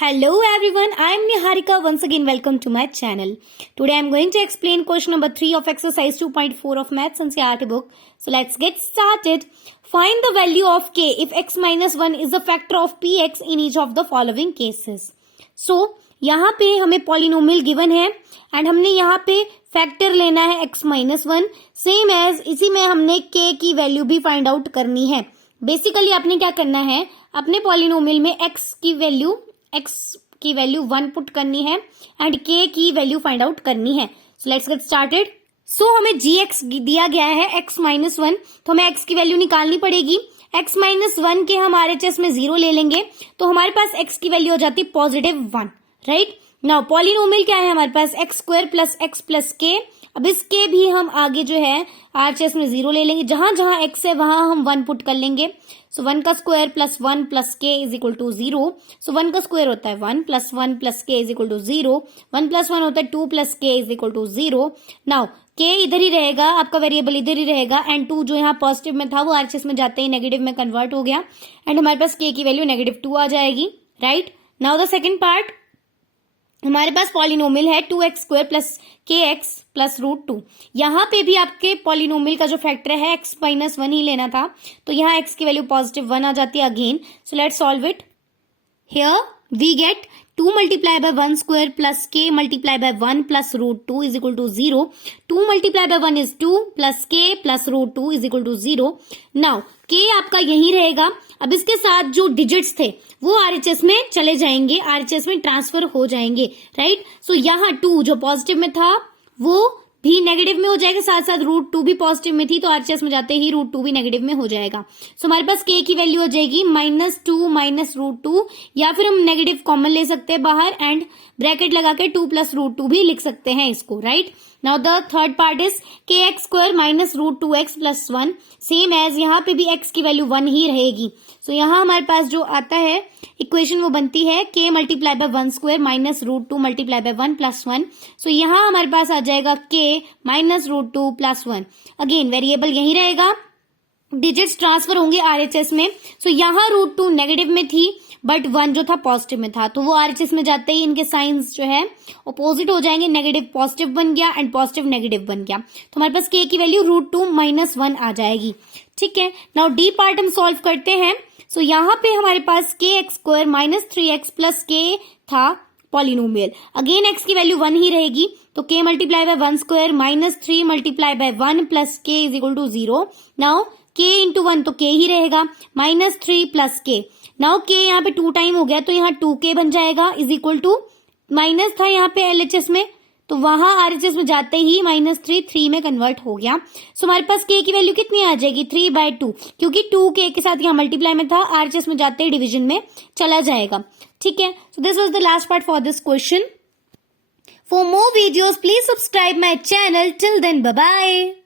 Hello everyone, I am Niharika. Once again, welcome to my channel. Today I am going to explain question number 3 of exercise 2.4 of Maths NCERT book. So let's get started. Find the value of k if x minus 1 is a factor of px in each of the following cases. So यहाँ पे हमें polynomial given है and हमने यहाँ पे factor लेना है x minus 1 same as इसी में हमने k की वैल्यू भी फाइंड आउट करनी है. बेसिकली आपने क्या करना है, अपने पॉलिनोमियल में x की वैल्यू 1 पुट करनी है एंड k की वैल्यू फाइंड आउट करनी है. So let's get started. So हमें gx दिया गया है x माइनस 1, तो हमें x की वैल्यू निकालनी पड़ेगी. x माइनस 1 के हम RHS में 0 ले लेंगे तो हमारे पास x की वैल्यू हो जाती है पॉजिटिव 1. राइट नाउ पॉलिनोमियल क्या है हमारे पास, x square plus x plus k. अब इसके भी हम आगे जो है RHS में 0 ले लेंगे, जहां जहां x है वहां हम 1 पुट कर लेंगे. सो 1 का स्क्वायर प्लस 1 प्लस के इज इक्वल टू 0. सो 1 का स्क्वायर होता है 1 प्लस 1 प्लस के इज इक्वल टू 0. 1 प्लस 1 होता है 2 प्लस के इज इक्वल टू 0. नाउ के इधर ही रहेगा, आपका वेरिएबल इधर ही रहेगा एंड 2 जो यहाँ पॉजिटिव में था वो RHS में जाते ही नेगेटिव में कन्वर्ट हो गया एंड हमारे पास के की वैल्यू -2 आ जाएगी. Right now the second part, हमारे पास पॉलिनोमियल है 2x स्क्वायर प्लस के एक्स प्लस √2. यहाँ पे भी आपके पॉलिनोमियल का जो फैक्टर है x माइनस 1 ही लेना था, तो यहाँ x की वैल्यू पॉजिटिव 1 आ जाती है again. So let's solve it. Here we get 2 multiply by 1 square plus k multiply by 1 plus √2 is equal to 0. 2 multiply by 1 is 2 plus k plus √2 is equal to 0. Now k आपका यही रहेगा. अब इसके साथ जो डिजिट्स थे वो RHS में चले जाएंगे, RHS में ट्रांसफर हो जाएंगे. राइट सो यहाँ 2 जो पॉजिटिव में था वो भी नेगेटिव में हो जाएगा, साथ साथ √2 भी पॉजिटिव में थी तो RHS में जाते ही √2 भी नेगेटिव में हो जाएगा. सो हमारे पास k की वैल्यू हो जाएगी -2 माइनस √2, या फिर हम नेगेटिव कॉमन ले सकते हैं बाहर एंड ब्रैकेट लगा के 2 प्लस √2 भी लिख सकते हैं इसको. Right now the third part is kx square minus √2x plus 1. Same as यहाँ पे भी x की वैल्यू 1 ही रहेगी. सो यहाँ हमारे पास जो आता है इक्वेशन वो बनती है k multiply by 1 square minus √2 multiply by 1 plus 1. सो यहाँ हमारे पास आ जाएगा k minus √2 plus 1. Again variable यही रहेगा, डिजिट्स ट्रांसफर होंगे RHS में. सो यहाँ √2 नेगेटिव में थी बट 1 जो था पॉजिटिव में था, तो वो RHS में जाते ही इनके साइंस जो है अपोजिट हो जाएंगे, नेगेटिव पॉजिटिव बन गया एंड पॉजिटिव नेगेटिव बन गया. तो हमारे पास k की वैल्यू √2 माइनस 1 आ जाएगी. ठीक है नाउ डी पार्ट हम सॉल्व करते हैं. सो यहाँ पे हमारे पास kx square minus 3x plus k था पॉलिनोमियल. अगेन x की वैल्यू 1 ही रहेगी, तो k multiply by 1 square minus 3 multiply by 1 plus k is equal to 0. Now k into 1 तो k ही रहेगा, -3 प्लस k. नाउ k यहाँ पे 2 टाइम हो गया तो यहाँ 2k बन जाएगा इज इक्वल टू माइनस था यहाँ पे LHS में, तो वहां RHS में जाते ही -3 में कन्वर्ट हो गया. सो हमारे पास k की वैल्यू कितनी आ जाएगी 3/2, क्योंकि 2k के साथ यहाँ मल्टीप्लाई में था, RHS में जाते ही डिवीजन में चला जाएगा. ठीक है so this was the last part for this question. For more videos please subscribe my channel. Till then bye bye.